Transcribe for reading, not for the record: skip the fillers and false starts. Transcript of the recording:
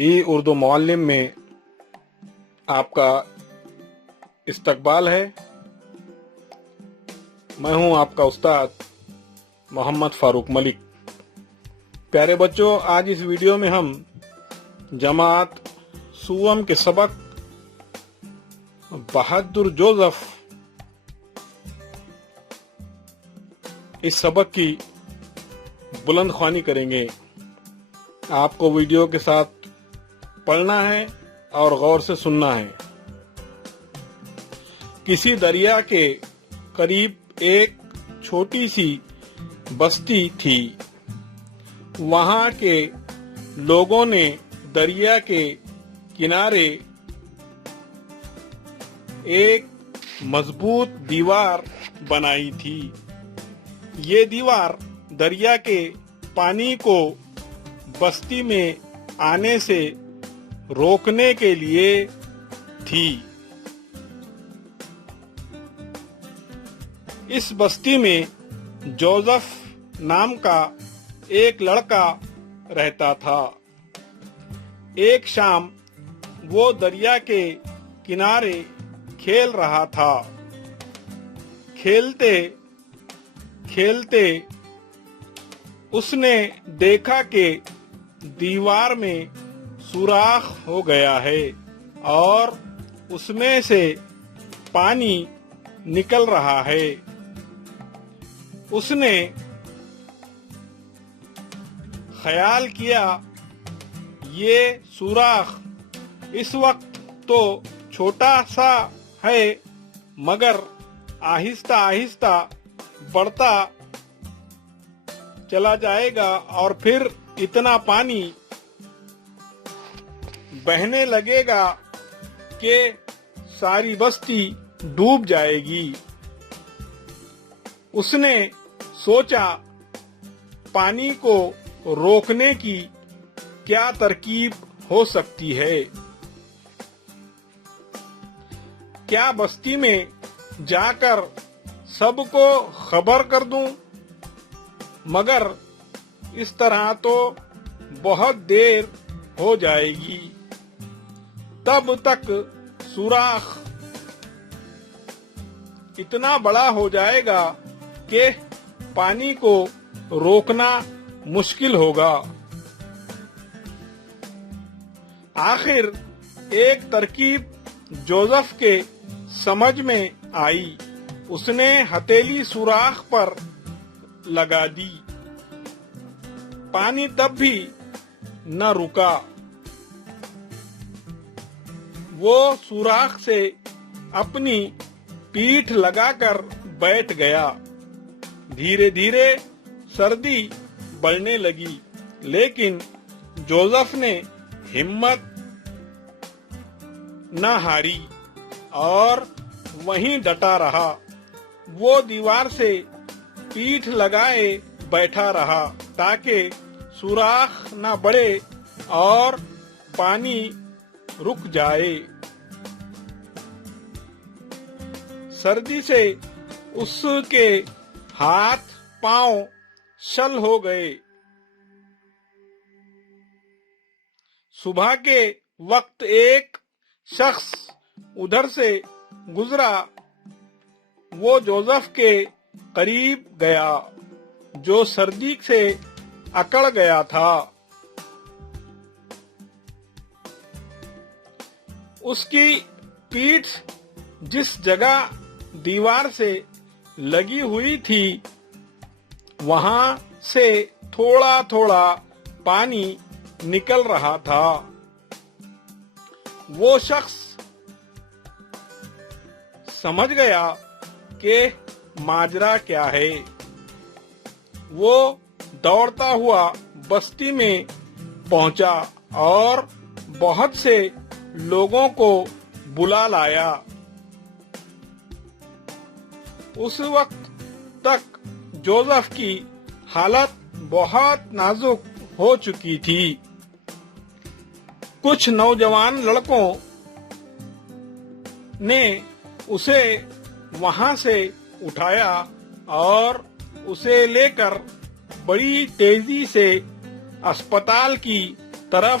ای اردو معلم میں آپ کا استقبال ہے۔ میں ہوں آپ کا استاد محمد فاروق ملک۔ پیارے بچوں، آج اس ویڈیو میں ہم جماعت سوم کے سبق بہادر جوزف اس سبق کی بلند خوانی کریں گے۔ آپ کو ویڈیو کے ساتھ پڑھنا ہے اور غور سے سننا ہے۔ کسی دریا کے قریب ایک چھوٹی سی بستی تھی۔ وہاں کے لوگوں نے دریا کے کنارے ایک مضبوط دیوار بنائی تھی۔ یہ دیوار دریا کے پانی کو بستی میں آنے سے روکنے کے لیے تھی۔ اس بستی میں جوزف نام کا ایک لڑکا رہتا تھا۔ ایک شام وہ دریا کے کنارے کھیل رہا تھا۔ کھیلتے کھیلتے اس نے دیکھا کہ دیوار میں سوراخ ہو گیا ہے اور اس میں سے پانی نکل رہا ہے۔ اس نے خیال کیا یہ سوراخ اس وقت تو چھوٹا سا ہے، مگر آہستہ آہستہ بڑھتا چلا جائے گا اور پھر اتنا پانی بہنے لگے گا کہ ساری بستی ڈوب جائے گی۔ اس نے سوچا پانی کو روکنے کی کیا ترکیب ہو سکتی ہے؟ کیا بستی میں جا کر سب کو خبر کر دوں؟ مگر اس طرح تو بہت دیر ہو جائے گی۔ تب تک سوراخ اتنا بڑا ہو جائے گا کہ پانی کو روکنا مشکل ہوگا۔ آخر ایک ترکیب جوزف کے سمجھ میں آئی۔ اس نے ہتھیلی سوراخ پر لگا دی۔ پانی تب بھی نہ رکا۔ وہ سوراخ سے اپنی پیٹھ لگا کر بیٹھ گیا۔ دھیرے دھیرے سردی بڑھنے لگی، لیکن جوزف نے ہمت نہ ہاری اور وہیں ڈٹا رہا۔ وہ دیوار سے پیٹھ لگائے بیٹھا رہا تاکہ سوراخ نہ بڑھے اور پانی رک جائے۔ سردی سے اس کے ہاتھ پاؤں شل ہو گئے۔ صبح کے وقت ایک شخص ادھر سے گزرا۔ وہ جوزف کے قریب گیا جو سردی سے اکڑ گیا تھا۔ اس کی پیٹھ جس جگہ دیوار سے لگی ہوئی تھی وہاں سے تھوڑا تھوڑا پانی نکل رہا تھا۔ وہ شخص سمجھ گیا کہ ماجرا کیا ہے۔ وہ دوڑتا ہوا بستی میں پہنچا اور بہت سے لوگوں کو بلا لایا۔ اس وقت تک جوزف کی حالت بہت نازک ہو چکی تھی۔ کچھ نوجوان لڑکوں نے اسے وہاں سے اٹھایا اور اسے لے کر بڑی تیزی سے اسپتال کی طرف